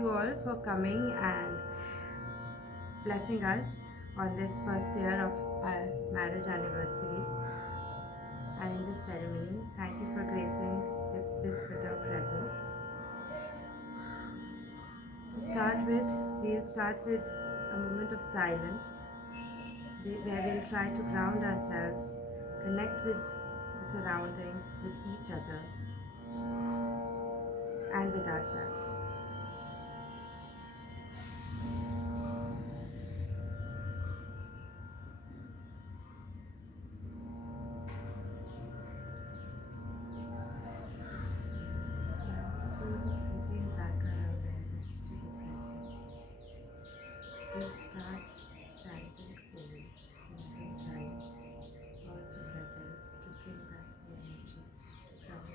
you all for coming and blessing us on this first year of our marriage anniversary and in this ceremony. Thank you for gracing this with your presence. To start with, we'll start with a moment of silence where we'll try to ground ourselves, connect with the surroundings, with each other, and with ourselves. Now, slowly bringing back our awareness to the present. We'll start chanting Om 11 times all together to bring back the energy to ground.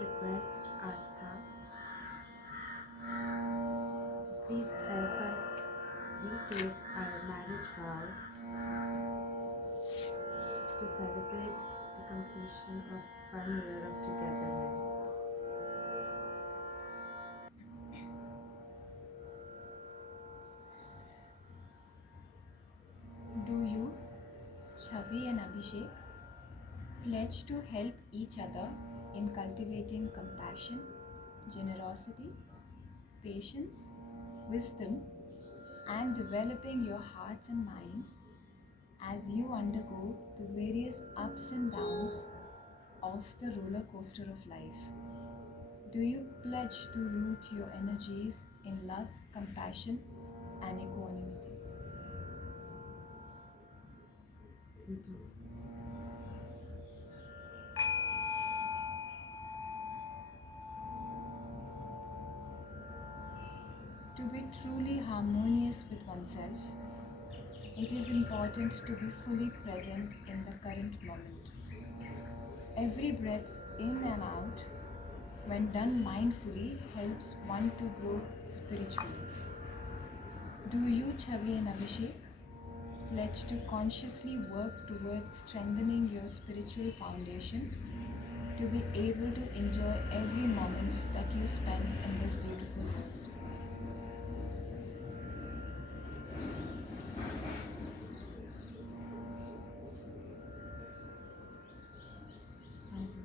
request Astha to please help us retake our marriage vows to celebrate the completion of 1 year of togetherness. Do you, Chavi and Abhishek, pledge to help each other in cultivating compassion, generosity, patience, wisdom, and developing your hearts and minds as you undergo the various ups and downs of the roller coaster of life? Do you pledge to root your energies in love, compassion, and equanimity? We do. To be truly harmonious with oneself, it is important to be fully present in the current moment. Every breath in and out, when done mindfully, helps one to grow spiritually. Do you, Chavi and Abhishek, pledge to consciously work towards strengthening your spiritual foundation to be able to enjoy every moment that you spend in this beautiful world? I do.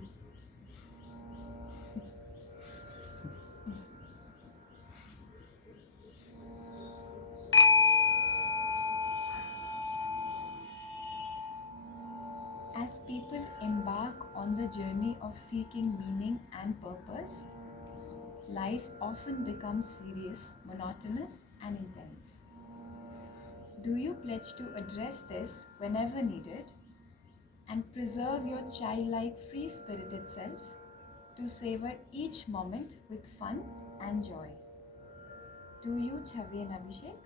As people embark on the journey of seeking meaning and purpose, life often becomes serious, monotonous, and intense. Do you pledge to address this whenever needed and preserve your childlike, free spirited self to savor each moment with fun and joy? Do you, Chavi and Abhishek,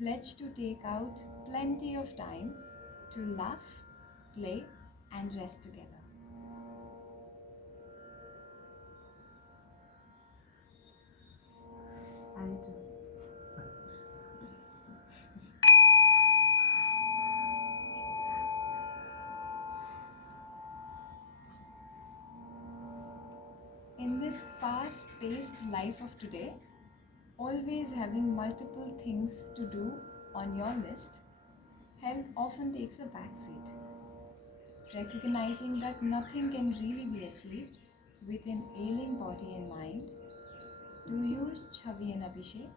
pledge to take out plenty of time to laugh, play, and rest together? I do. In this fast paced life of today, always having multiple things to do on your list, health often takes a backseat. Recognizing that nothing can really be achieved with an ailing body and mind, do you, Chavi and Abhishek,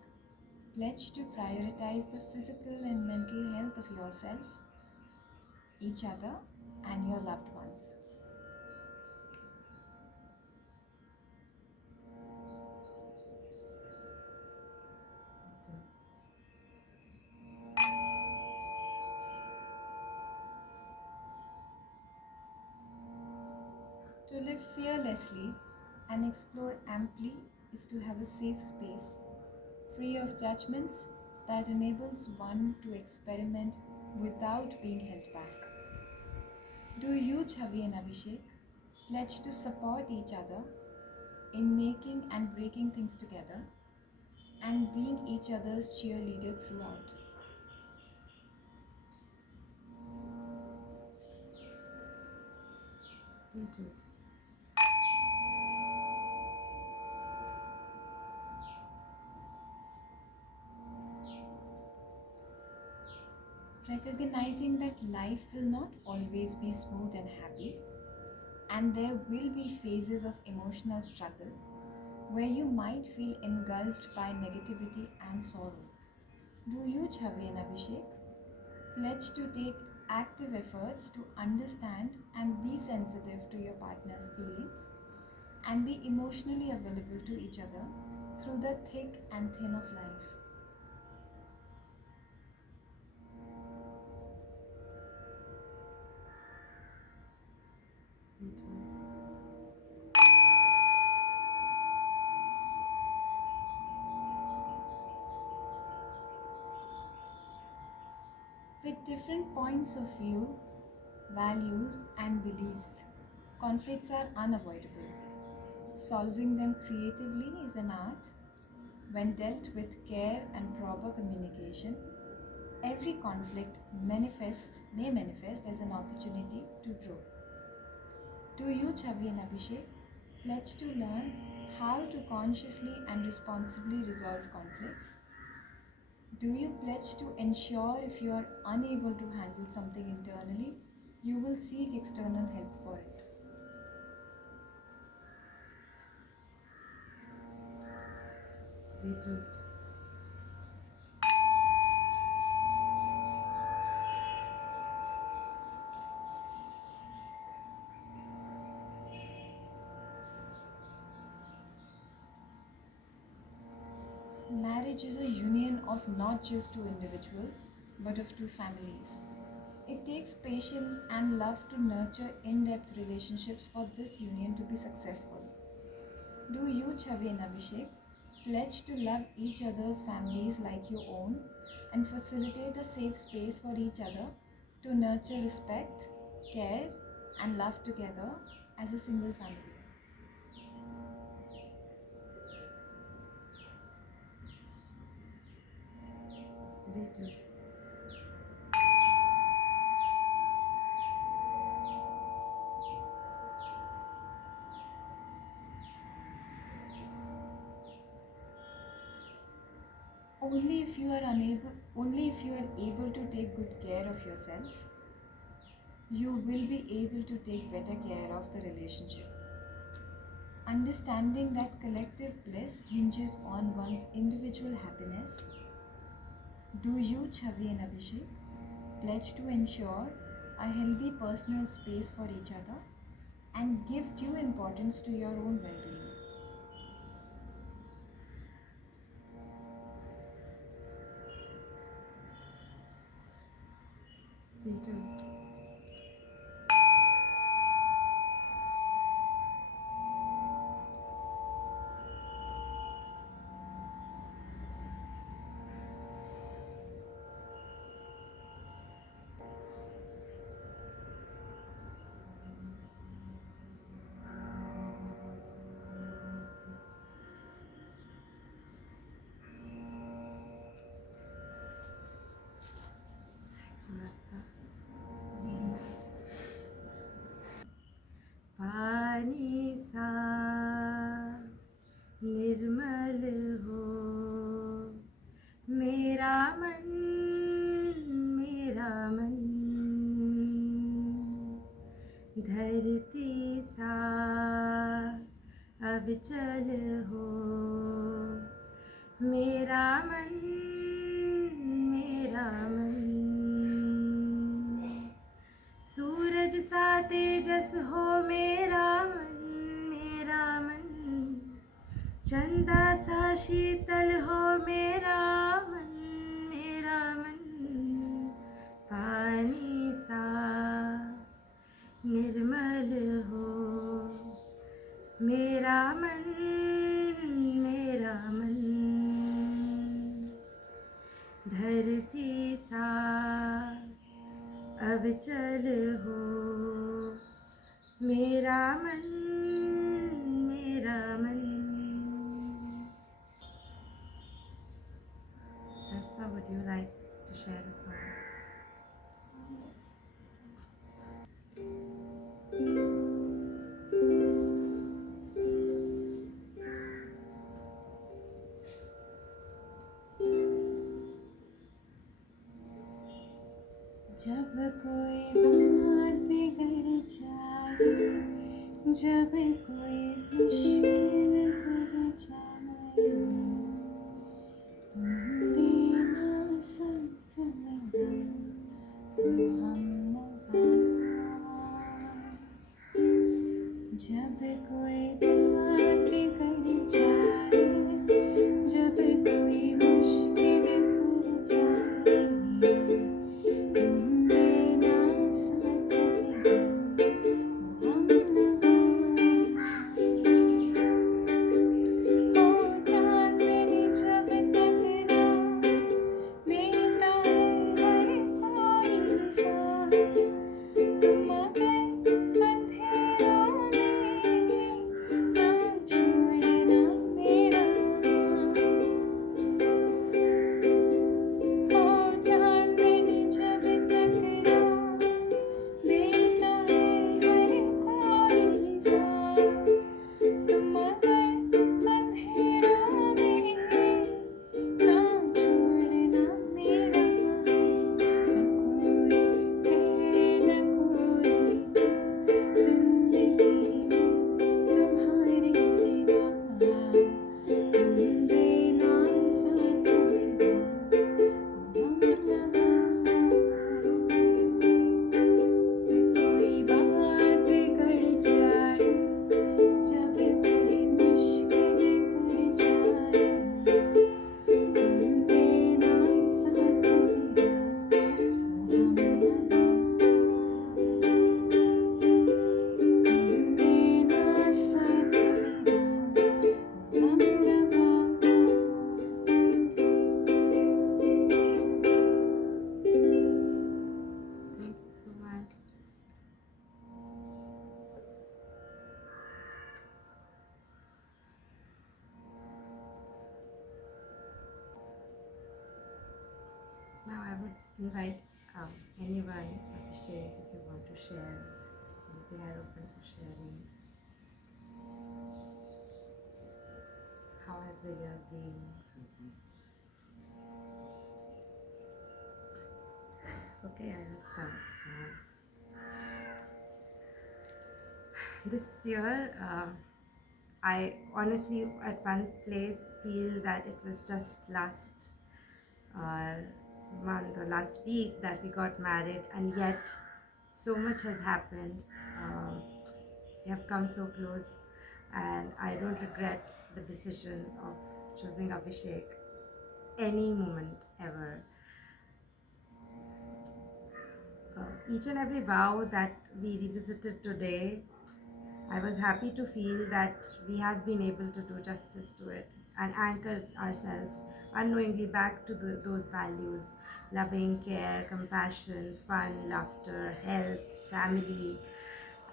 pledge to prioritize the physical and mental health of yourself, each other, and your loved ones? To live fearlessly and explore amply is to have a safe space, free of judgments, that enables one to experiment without being held back. Do you, Chavi and Abhishek, pledge to support each other in making and breaking things together and being each other's cheerleader throughout? We do. Recognizing that life will not always be smooth and happy, and there will be phases of emotional struggle where you might feel engulfed by negativity and sorrow. Do you, Chavi and Abhishek, pledge to take active efforts to understand and be sensitive to your partner's feelings and be emotionally available to each other through the thick and thin of life? We do. With different points of view, values, and beliefs, conflicts are unavoidable. Solving them creatively is an art. When dealt with care and proper communication, every conflict may manifest as an opportunity to grow. To you, Chavi and Abhishek, pledge to learn how to consciously and responsibly resolve conflicts. Do you pledge to ensure if you are unable to handle something internally, you will seek external help for it? We do. Marriage is a union of not just two individuals, but of two families. It takes patience and love to nurture in depth relationships for this union to be successful. Do you, Chavi and Abhishek, pledge to love each other's families like your own and facilitate a safe space for each other to nurture respect, care, and love together as a single family? We do. Only if you are able to take good care of yourself, you will be able to take better care of the relationship. Understanding that collective bliss hinges on one's individual happiness, do you, Chavi and Abhishek, pledge to ensure a healthy personal space for each other and give due importance to your own well-being? We do. पानी सा निर्मल हो मेरा मन धरती सा अविचल हो मेरा मन सूरज सा तेजस हो मेरा मन चंदा सा शीतल हो मेरा मन पानी सा निर्मल हो मेरा मन धरती सा अविचल हो मेरा मन Rasta, would you like to share a song? जब कोई बात बिगड़ जाए, जब कोई मुश्किल हो जाए, तुम देना साथ मेरा, तुम हम जब कोई बात बिगड़ जाए, जब कोई मुश्किल हो जाए, invite anyone, Abhishek, if you want to share anything. I'm open for sharing. How has the year been? Okay, I will start. This year, I honestly, at one place, feel that it was just last uh, month or last week that we got married, and yet so much has happened. We have come so close, and I don't regret the decision of choosing Abhishek any moment ever. Each and every vow that we revisited today, I was happy to feel that we have been able to do justice to it and anchor ourselves unknowingly back to those values: loving, care, compassion, fun, laughter, health, family.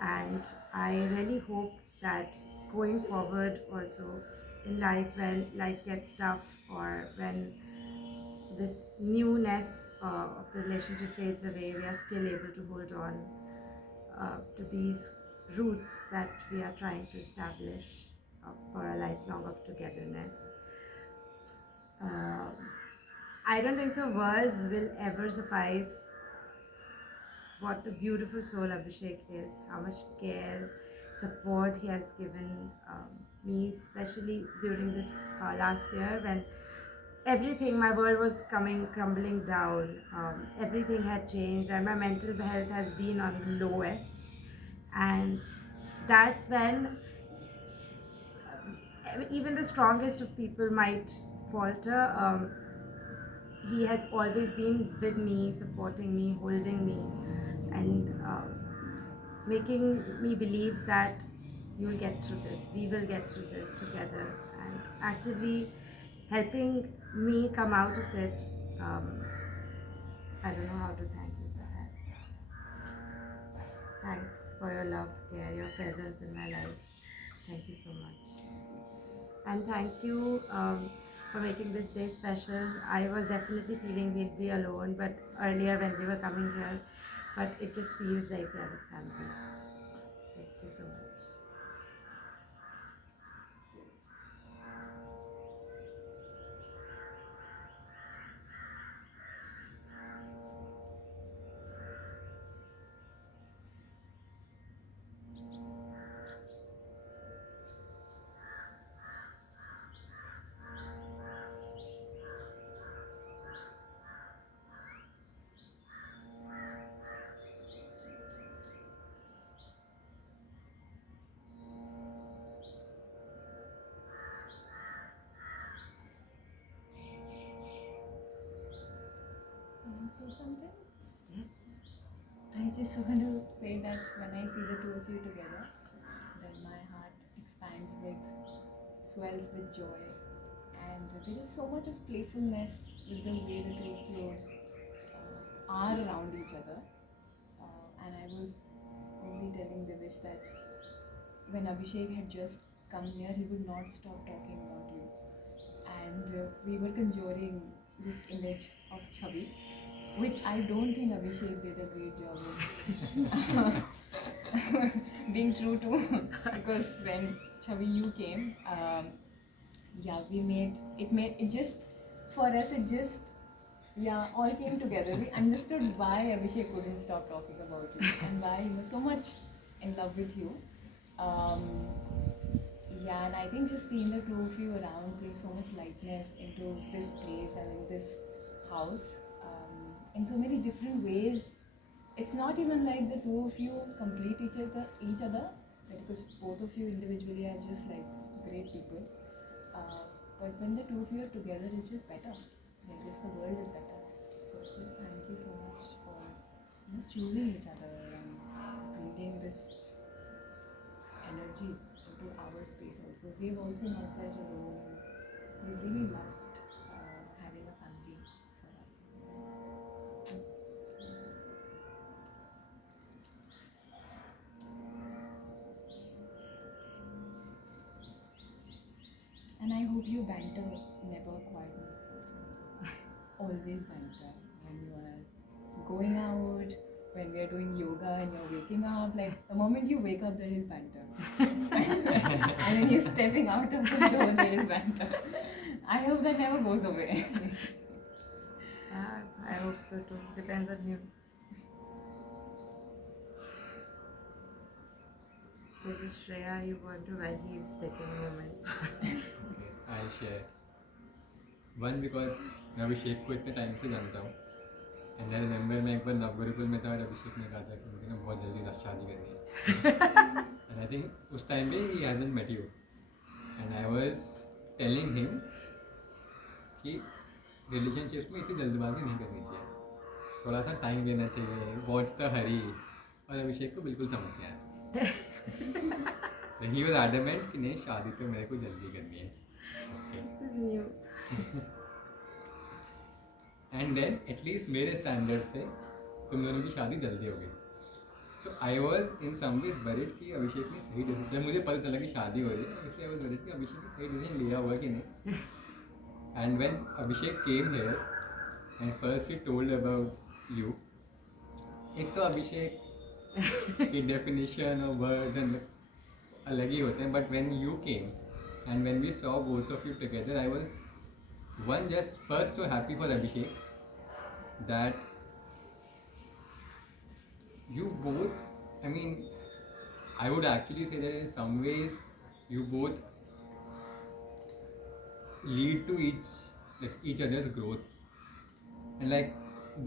And I really hope that going forward, also in life, when life gets tough or when this newness of the relationship fades away, we are still able to hold on to these roots that we are trying to establish for a lifelong of togetherness. Uh, I don't think so words will ever suffice what a beautiful soul Abhishek is, how much care, support he has given me, especially during this last year when everything, my world was coming crumbling down. Everything had changed, and my mental health has been on the lowest. And that's when even the strongest of people might falter. He has always been with me, supporting me, holding me, and making me believe that you'll get through this, we will get through this together, and actively helping me come out of it. Um, I don't know how to thank you for that. Thanks for your love, care, your presence in my life. Thank you so much. And thank you for making this day special. I was definitely feeling we'd be alone, but earlier when we were coming here, but it just feels like we are a family. Thank you so much. Can I say something? Yes. I just want to say that when I see the two of you together, then my heart expands with, swells with joy. And there is so much of playfulness with the way the two of you are around each other. And I was only telling Divish that when Abhishek had just come here, he would not stop talking about you. And we were conjuring this image of Chavi, which I don't think Abhishek did a great job of being true to, because when Chavi you came, yeah, made it just, for us it just, yeah, all came together. We understood why Abhishek couldn't stop talking about you and why he was so much in love with you. Um, yeah, and I think just seeing the two of you around brings so much lightness into this place and in this house, in so many different ways. It's not even like the two of you complete each other, because both of you individually are just like great people. But when the two of you are together, it's just better. Like just the world is better. So just thank you so much for choosing each other and bringing this energy into our space also. We've also not felt alone. We really loved having a family for us. And I hope you banter never quietens. Always banter when you are going out, when we are doing yoga and you're waking up, like the moment you wake up, there is banter. And when you're stepping out of the door, there is banter. I hope that never goes away. I hope so too. Depends on him. Maybe Shreya, you want to while he's taking moments. Okay, I'll share. One because मैं अभिषेक को इतने time से जानता हूँ and I remember मैं एक बार नवगुरुकुल में था और अभिषेक ने कहा था कि मुझे ना बहुत जल्दी शादी करनी है एंड आई थिंक उस टाइम पे ही hasn't met you and I was telling him कि रिलेशनशिप्स में इतनी जल्दबाजी नहीं करनी चाहिए, थोड़ा सा टाइम लेना चाहिए, व्हाट्स द हरी। और अभिषेक को बिल्कुल समझ नहीं आया। ही वाज एडमेंट कि नहीं शादी तो मेरे को जल्दी करनी है। This is new. And then at least मेरे स्टैंडर्ड से तुम दोनों की शादी जल्दी हो गई। So I was in some ways worried कि अभिषेक ने सही डिसीजन, मुझे पता चला कि शादी हो रही है इसलिए आई वॉज वरीड कि अभिषेक ने सही डिसीजन लिया हुआ कि नहीं। And when Abhishek came here and first he told about you, एक तो अभिषेक की डेफिनेशन और वर्ड अलग ही होते हैं, but when you came and when we saw both of you together I was one just first so happy for Abhishek that you both, I mean I would actually say that in some ways you both lead to each other's growth and like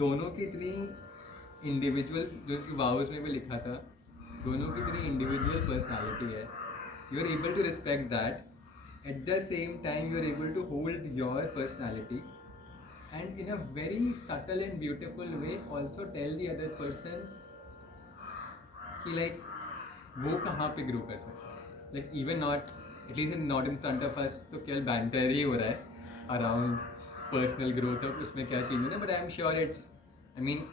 दोनों की इतनी individual, जो कि vows में भी लिखा था, दोनों की इतनी इंडिविजुअल पर्सनालिटी है, you are able to respect that. At the same time, you are able to hold your personality and in a very subtle and beautiful way also tell the other person कि like वो कहाँ पे grow कर सकता है. Like even not, at least not in front of us, तो केवल banter ही हो रहा है around personal growth और उसमें क्या चीज़ है, but I am sure it's, I mean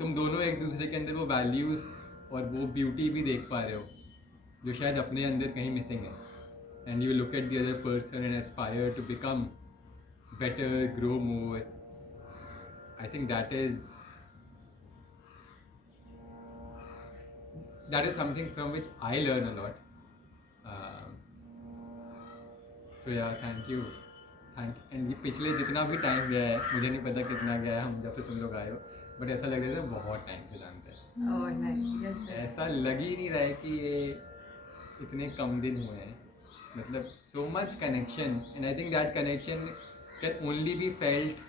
तुम दोनों एक दूसरे के अंदर वो values और वो beauty भी देख पा रहे हो जो शायद अपने अंदर कहीं missing है. And you look at the other person and aspire to become better, grow more. I think that is something from which I learn a lot. So yeah, thank you. And ये पिछले जितना भी time गया है, मुझे नहीं पता कितना गया है हम जब से तुम लोग आए हो, बट ऐसा लग रहा है बहुत टाइम से जानते हैं. Oh, nice. ऐसा लग ही नहीं रहा है कि ये इतने कम दिन हुए हैं. मतलब so much connection, and I think that connection can only be felt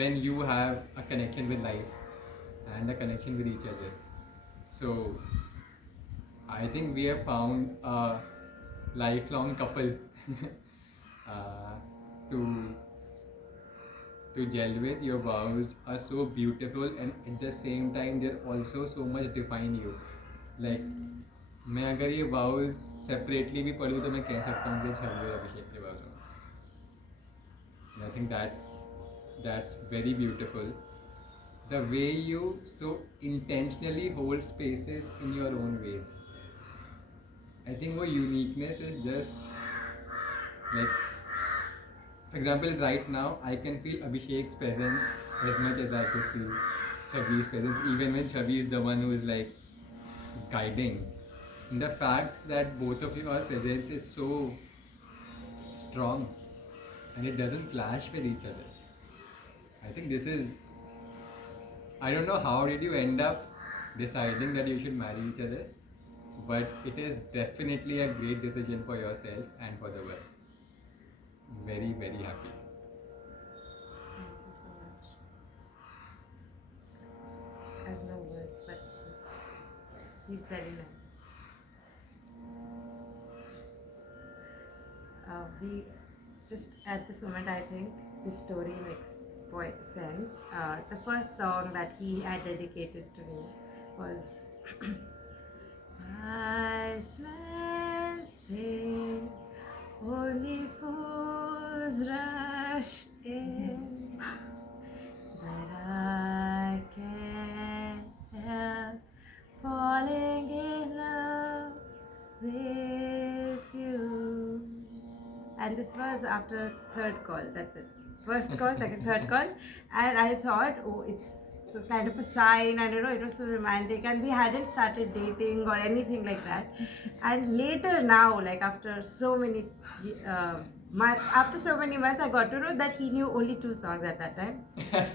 when you have a connection with life and a connection with each other. So I think we have found a lifelong couple to gel with. Your vows are so beautiful and at the same time they're also so much define you. Like मैं अगर ये वाउज separately भी पढ़ूँ तो मैं कह सकता हूँ कि छवि और अभिषेक के वाउज हैं. I think that's very beautiful the way you so intentionally hold spaces in your own ways. I think वो uniqueness is just like, for example right now I can feel Abhishek presence as much as I could feel Chhavi's presence, even when Chavi is the one who is like guiding. The fact that both of your presence is so strong and it doesn't clash with each other. I think this is, I don't know how did you end up deciding that you should marry each other, but it is definitely a great decision for yourself and for the world. Very, very happy. Thank you so much. I have no words, but he's very nice. We just at this moment, I think this story makes sense. The first song that he had dedicated to me was I smell sin, only fools rush in, but I can't help falling in love with you. And this was after third call, that's it. First call, second, third call. And I thought, oh, it's so kind of a sign, and it was so romantic, and we hadn't started dating or anything like that. And later now, like after so many after so many months, I got to know that he knew only two songs at that time.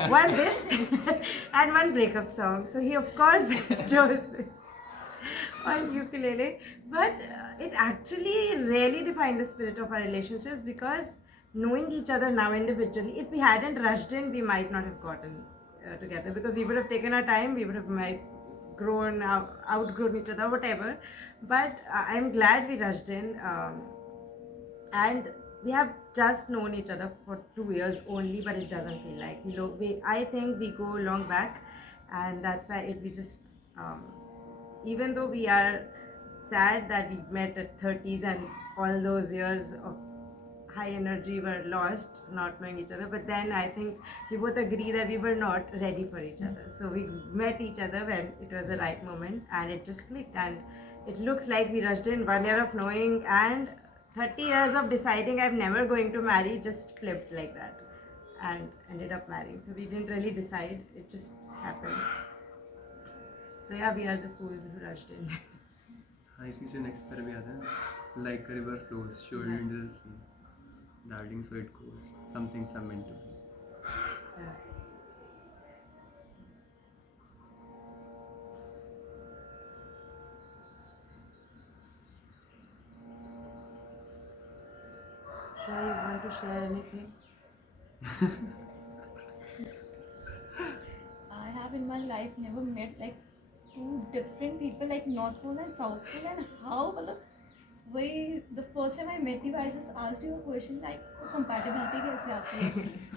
One this and one breakup song. So he of course chose this on ukulele. But it actually really defined the spirit of our relationships, because knowing each other now individually, if we hadn't rushed in, we might not have gotten together, because we would have taken our time, we would have outgrown each other, whatever. But I'm glad we rushed in. And we have just known each other for 2 years only, but it doesn't feel like I think we go long back, and that's why we just even though we are sad that we met at 30s and all those years of high energy were lost not knowing each other, but then I think we both agree that we were not ready for each other, so we met each other when it was the right moment, and it just clicked. And it looks like we rushed in 1 year of knowing, and 30 years of deciding I'm never going to marry just flipped like that and ended up marrying. So we didn't really decide, it just happened. So yeah, we are the fools who rushed in. हाँ इसी से next पर भी आता है like a river flows surely into the sea darling so it goes some things are meant to be Yeah. So you want to share anything? I have in my life never met like two different people, like North Pole and South Pole, and how way the first time I met you, I just asked you a question like compatibility कैसे आती है,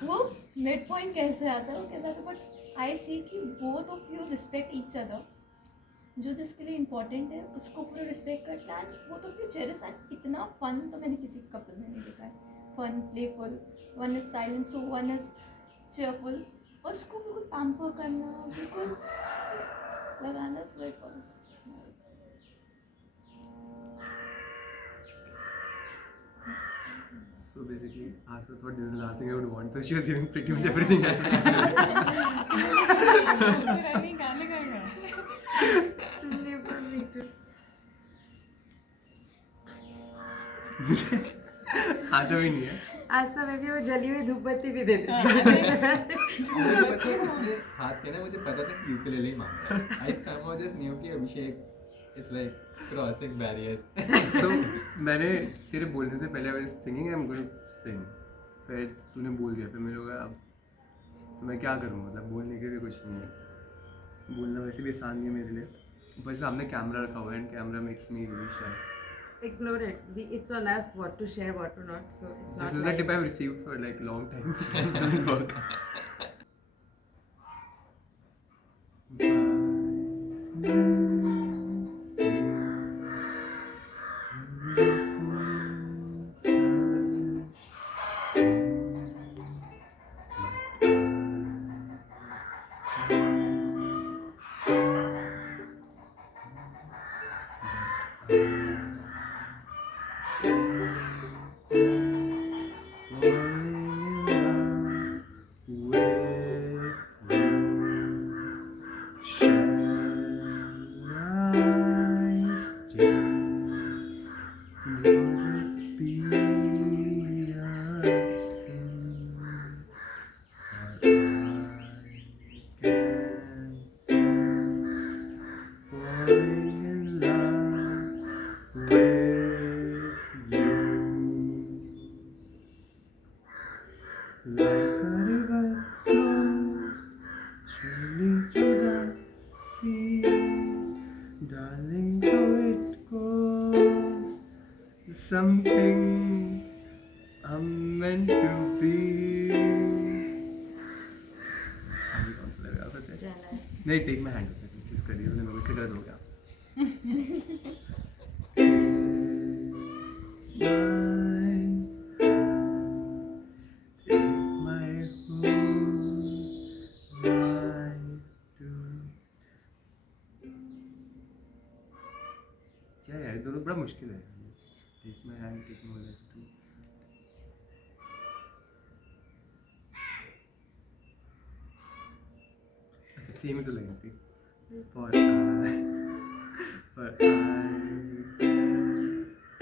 वो mid point कैसे आता है, वो कैसे आता है, but I see कि both of you respect each other, जो जिसके लिए important है उसको पूरा respect करता है, and both of you jealous, and इतना fun तो मैंने किसी couple में नहीं देखा है. Fun, playful, one is silent, so one is cheerful, और उसको बिल्कुल पैम्पर करना, बिल्कुल लगाना, so it was. So basically, Asa thought this is the last thing I would want, so she was giving pretty much everything else. आता भी नहीं है. आस्था में भी वो जली हुई धूप बत्ती भी दे देती इसलिए हाथ के ना मुझे पता था कि यूकेलेले ही मांगता है. I somehow just knew कि अभिषेक it's like crossing barriers. So मैंने तेरे बोलने से पहले I was thinking I'm going to sing. फिर तूने बोल दिया, फिर मेरे को लगा अब तो मैं क्या करूँ, मतलब बोलने के भी कुछ नहीं है, बोलना वैसे भी आसान नहीं है मेरे लिए, ऊपर से सामने कैमरा रखा हुआ है and camera makes me really shy. Ignore it. It's on us what to share, what to not. So it's not. This is the tip I've received for like long time. It doesn't work. Like a river flows surely to the sea, darling, so it goes. Something I'm meant to be. नहीं, take my hand choose कर दिया तूने, मुझसे गलत हो गया. क्या यार, दोनों बड़ा मुश्किल है. Take my hand, take my left. अच्छा सेम ही तो लगी थी for I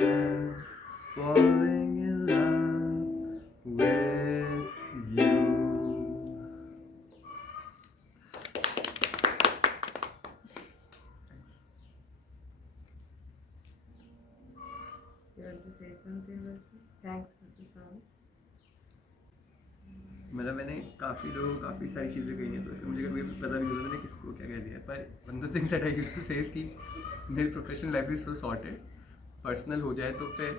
am falling in love with you. You want to say something, Leslie? Thanks for the song. मतलब मैंने काफ़ी लोगों काफ़ी सारी चीज़ें कही हैं, तो इससे मुझे कभी पता भी नहीं होता मैंने किसको क्या कह दिया, पर one the things that I used to say is कि मेरी professional life is so sorted, personal हो जाए तो फिर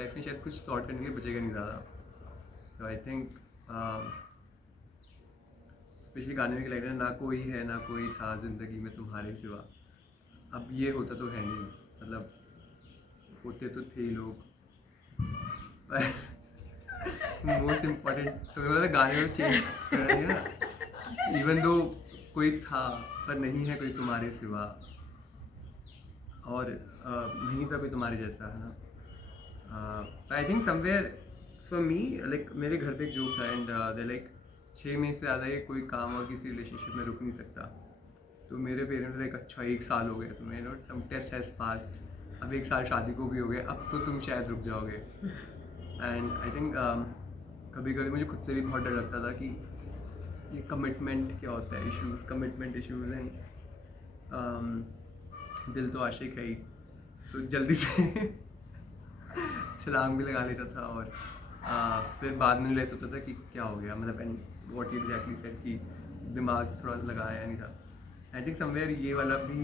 लाइफ में शायद कुछ सॉर्ट करने के लिए बचेगा नहीं ज़्यादा. तो आई थिंक स्पेशली गाने में लाइक ना कोई है ना कोई था ज़िंदगी में तुम्हारे सिवा. अब ये होता तो है नहीं, मतलब होते तो थे ही लोग, पर मोस्ट इम्पॉर्टेंट तो मेरे को गाने में चेंज कर रही है ना, इवन दो कोई था पर नहीं है कोई तुम्हारे सिवा, और नहीं था कोई तुम्हारे जैसा, है ना. I think somewhere for me like मेरे घर पे एक जोक था एंड दे लाइक 6 महीने से ज़्यादा ये कोई काम और किसी रिलेशनशिप में रुक नहीं सकता. तो मेरे पेरेंट्स लाइक अच्छा 1 साल हो गया तुम्हें, no some test has passed, अब 1 साल शादी को भी हो गया, अब तो तुम शायद रुक जाओगे. एंड आई थिंक कभी कभी मुझे खुद से भी बहुत डर लगता था कि ये कमिटमेंट क्या होता है, इश्यूज़, कमिटमेंट इश्यूज़, एंड दिल तो आशिक है ही, तो जल्दी से छलांग भी लगा लेता था. और फिर बाद में रियलाइज होता था कि क्या हो गया, मतलब एंड व्हाट एग्जैक्टली सेड कि दिमाग थोड़ा लगाया नहीं था. आई थिंक समवेयर ये वाला भी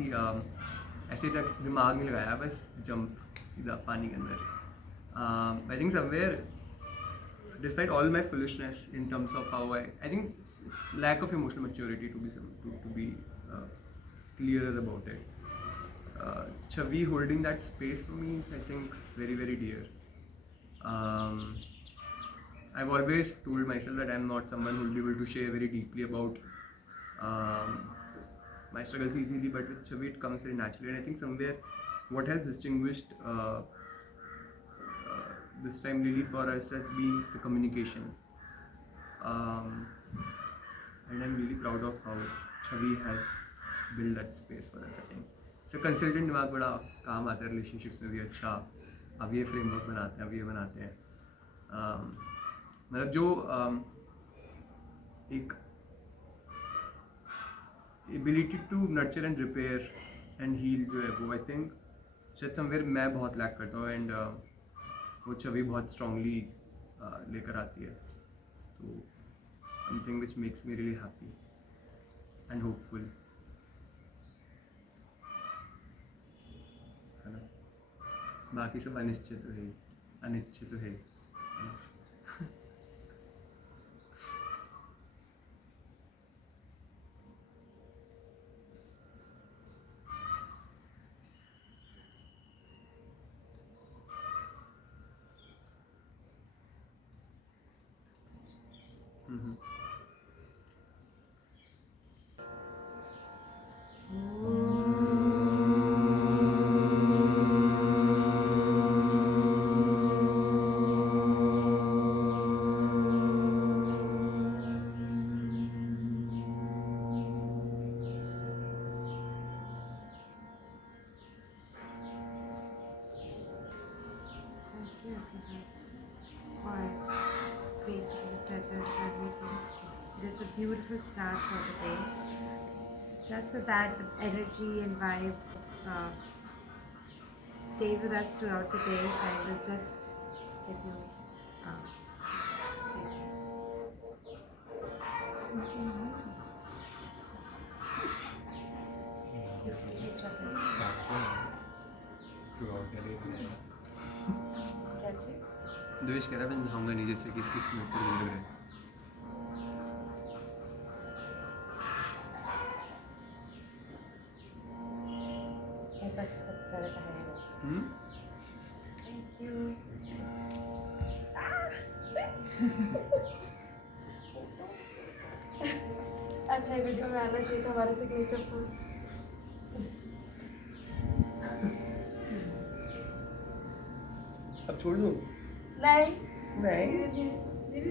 ऐसे तक दिमाग नहीं लगाया, बस जंप सीधा पानी के अंदर. I think somewhere despite all my foolishness in terms of how I think lack of emotional maturity to be clearer about it. Chavi holding that space for me is I think very very dear. I've always told myself that I'm not someone who will be able to share very deeply about my struggles easily, but with Chavi it comes very naturally, and I think somewhere what has distinguished this time really for us has been the communication, and I'm really proud of how Chavi has built that space for us. I think so consultant दिमाग बड़ा काम आता है relationships में भी. अच्छा अब ये framework बनाते हैं, अब ये बनाते हैं, मतलब जो एक ability to nurture and repair and heal जो है वो I think शायद somewhere मैं बहुत lack करता हूँ, and वो छवि बहुत स्ट्रांगली लेकर आती है. तो something which makes me really happy and hopeful, है ना. बाकी सब अनिश्चित तो है, अनिश्चित तो है. Thank you for gracing the presence and making this a beautiful start for the day. Just so that the energy and vibe stays with us throughout the day, I will just give you क्या चीज़? द्वेष कह रहा है मैं नहाऊंगा नहीं, जैसे कि इसकी स्मेल पर लग रहा है. मेरे पास सब तरह का है वैसे. Thank you. अच्छा ये वीडियो में आना चाहिए था हमारे सिग्नेचर पोज. अब छोड़ दो. नहीं नहीं धीरे धीरे